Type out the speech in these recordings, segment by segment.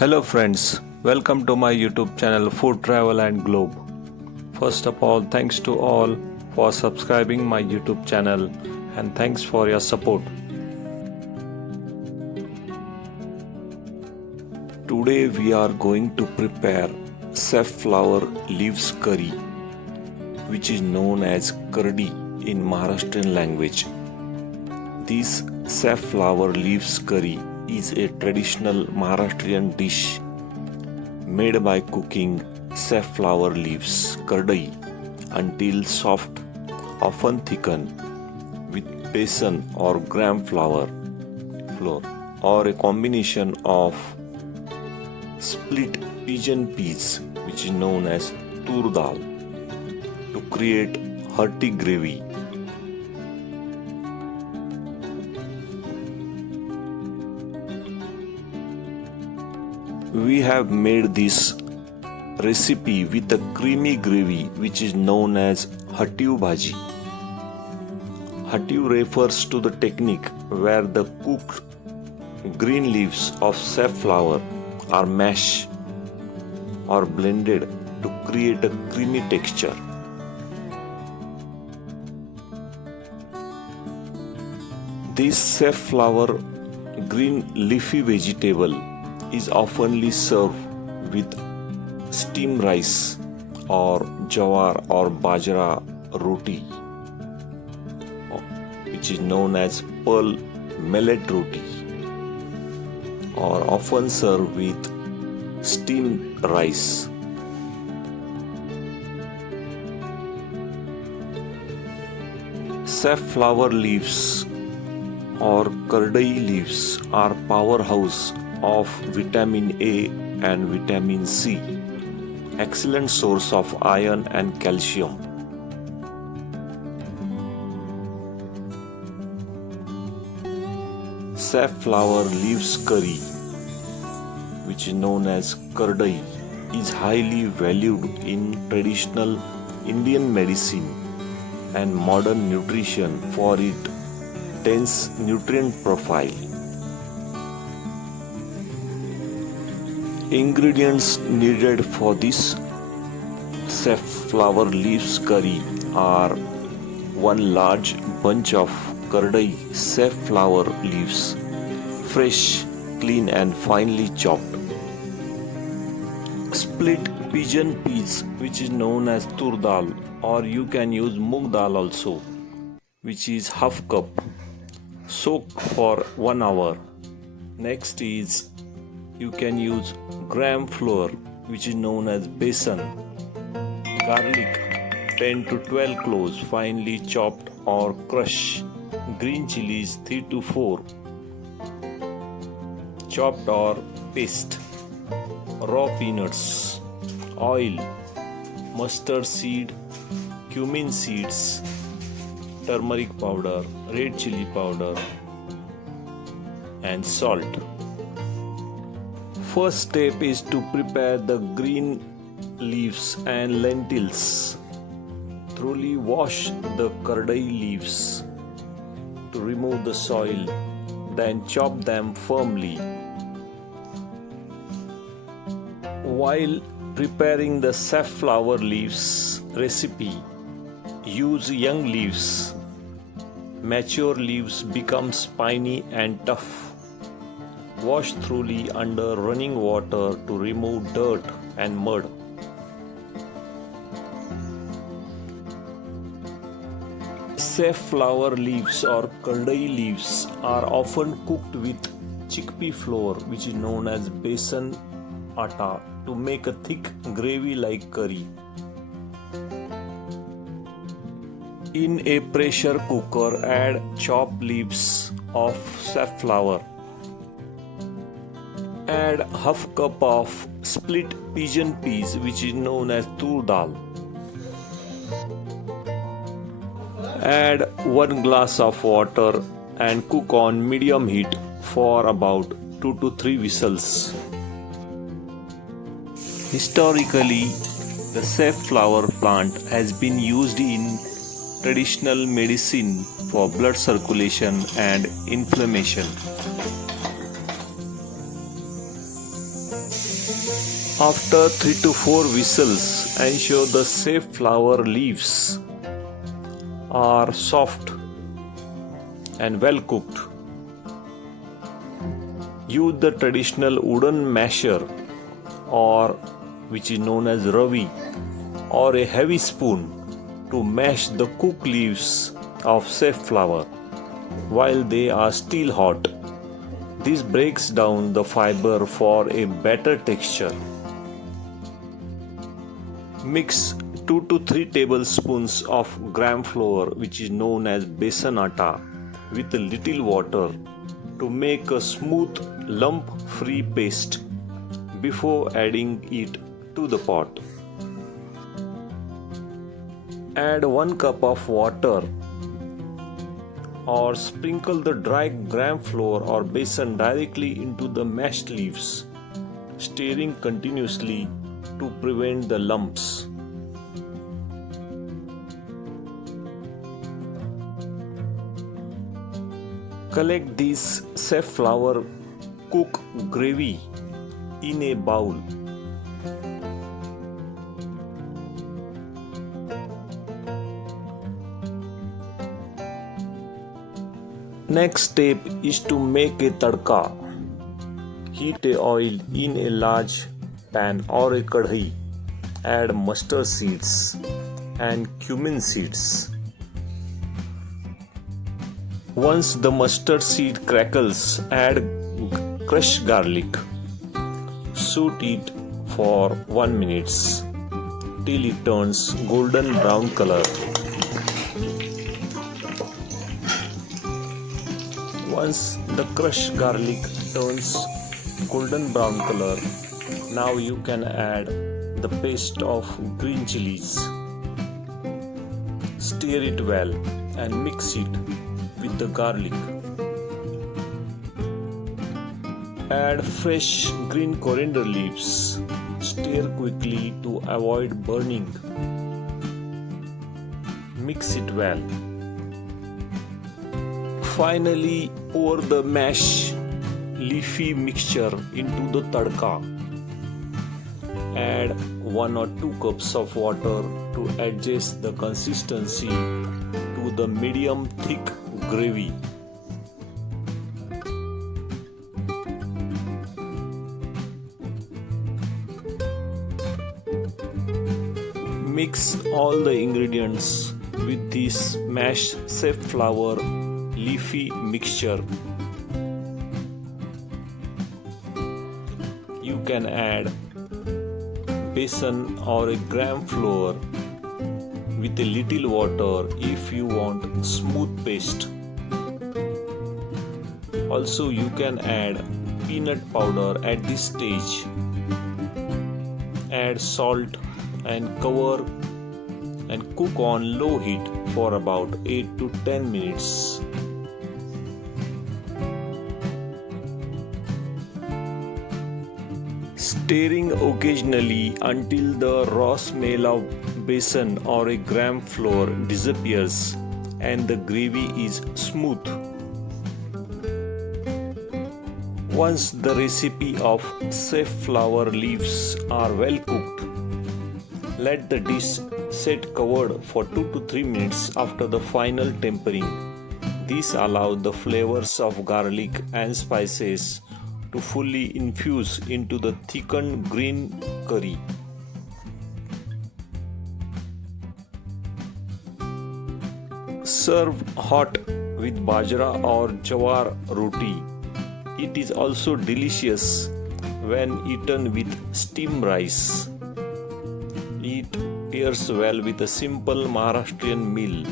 Hello friends, welcome to my YouTube channel Food Travel and Globe. First of all, thanks to all for subscribing my YouTube channel and thanks for your support. Today we are going to prepare safflower leaves curry, which is known as kardi in Maharashtrian language. This safflower leaves curry is a traditional Maharashtrian dish made by cooking safflower leaves kardai until soft, often thickened with besan or gram flour or a combination of split pigeon peas, which is known as Toor Dal, to create hearty gravy. We have made this recipe with a creamy gravy which is known as Bhaji. Hativ refers to the technique where the cooked green leaves of safflower are mashed or blended to create a creamy texture. This safflower green leafy vegetable is oftenly served with steamed rice or jawar or bajra roti, which is known as pearl millet roti, or often served with steamed rice. Safflower leaves or Kardai leaves are powerhouse of vitamin A and vitamin C, excellent source of iron and calcium. Safflower leaves curry, which is known as Kardai, is highly valued in traditional Indian medicine and modern nutrition for its dense nutrient profile. Ingredients needed for this safflower leaves curry are 1 large bunch of Kardai safflower leaves, fresh, clean and finely chopped. Split pigeon peas, which is known as Toor Dal, or you can use Moong Dal also, which is half cup. Soak for 1 hour. Next is you can use gram flour, which is known as besan. Garlic 10 to 12 cloves finely chopped or crushed. Green chilies 3 to 4 chopped or paste. Raw peanuts. Oil. Mustard seed. Cumin seeds. Turmeric powder. Red chili powder. And salt. First step is to prepare the green leaves and lentils. Thoroughly wash the kardai leaves to remove the soil, then chop them firmly. While preparing the safflower leaves recipe, use young leaves. Mature leaves become spiny and tough. Wash thoroughly under running water to remove dirt and mud. Safflower leaves or kardai leaves are often cooked with chickpea flour, which is known as besan atta, to make a thick gravy like curry. In a pressure cooker, add chopped leaves of safflower. Add half cup of split pigeon peas, which is known as Toor Dal. Add 1 glass of water and cook on medium heat for about 2 to 3 whistles. Historically, the safflower plant has been used in traditional medicine for blood circulation and inflammation. After 3 to 4 whistles, ensure the safflower leaves are soft and well cooked. Use the traditional wooden masher or which is known as ravi or a heavy spoon to mash the cooked leaves of safflower while they are still hot. This breaks down the fiber for a better texture. Mix 2 to 3 tablespoons of gram flour which is known as besan atta with a little water to make a smooth lump-free paste before adding it to the pot. Add 1 cup of water or sprinkle the dry gram flour or besan directly into the mashed leaves, stirring continuously to prevent the lumps. Collect this safflower cook gravy in a bowl. Next step is to make a tadka. Heat a oil in a large pan or a kadai. Add mustard seeds and cumin seeds. Once the mustard seed crackles, add crushed garlic. Saute it for 1 minute till it turns golden brown color. Once the crushed garlic turns golden brown color, now you can add the paste of green chilies. Stir it well and mix it with the garlic. Add fresh green coriander leaves. Stir quickly to avoid burning. Mix it well. Finally, pour the mashed leafy mixture into the tadka. Add 1 or 2 cups of water to adjust the consistency to the medium thick gravy. Mix all the ingredients with this mashed safflower leafy mixture. You can add besan or a gram flour with a little water if you want smooth paste. Also, you can add peanut powder at this stage. Add salt and cover and cook on low heat for about 8 to 10 minutes. Stirring occasionally until the raw smell of besan or a gram flour disappears and the gravy is smooth. Once the recipe of safflower leaves are well cooked, let the dish set covered for 2 to 3 minutes after the final tempering. This allows the flavors of garlic and spices to fully infuse into the thickened green curry. Serve hot with bajra or jawar roti. It is also delicious when eaten with steamed rice. It pairs well with a simple Maharashtrian meal,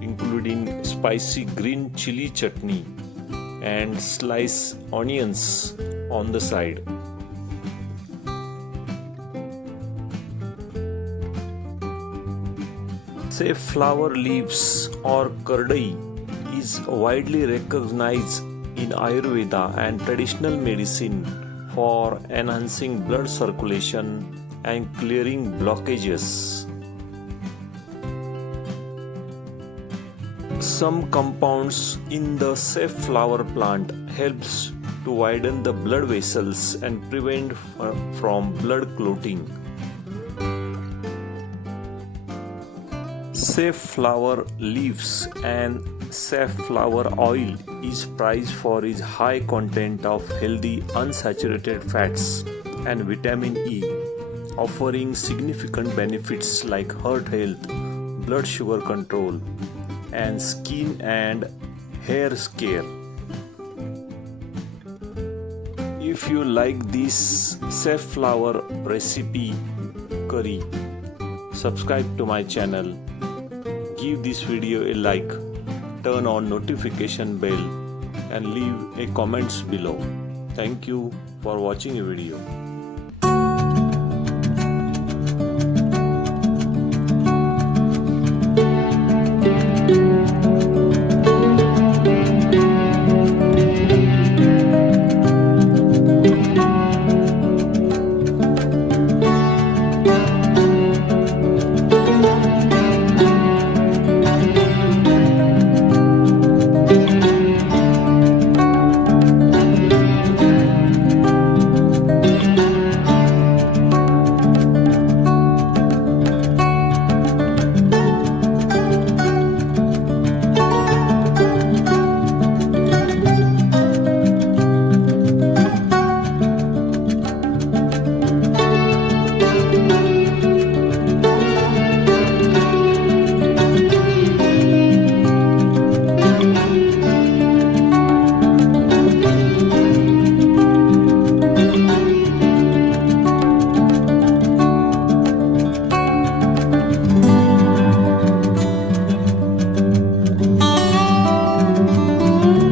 including spicy green chili chutney and sliced onions on the side. Safflower leaves or Kardai is widely recognized in Ayurveda and traditional medicine for enhancing blood circulation and clearing blockages. Some compounds in the safflower plant helps to widen the blood vessels and prevent from blood clotting. Safflower leaves and safflower oil is prized for its high content of healthy unsaturated fats and vitamin E, offering significant benefits like heart health, blood sugar control, and skin and hair care. If you like this safflower recipe curry, subscribe to my channel, give this video a like, turn on notification bell and leave a comments below. Thank you for watching a video.